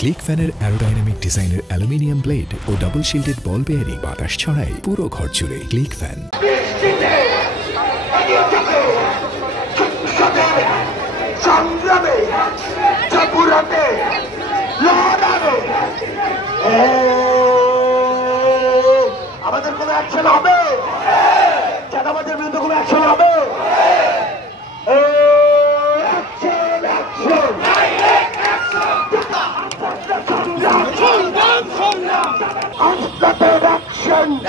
Click ফ্যানের aerodynamic ডিজাইনের aluminium blade O double shielded বল bearing বাতাস ছড়ায় পুরো ঘর জুড়ে। Click fan. আমাদের কোনো অ্যাকশন হবে? চাঁদাবাজের বিরুদ্ধে কোনো অ্যাকশন হবে? Action!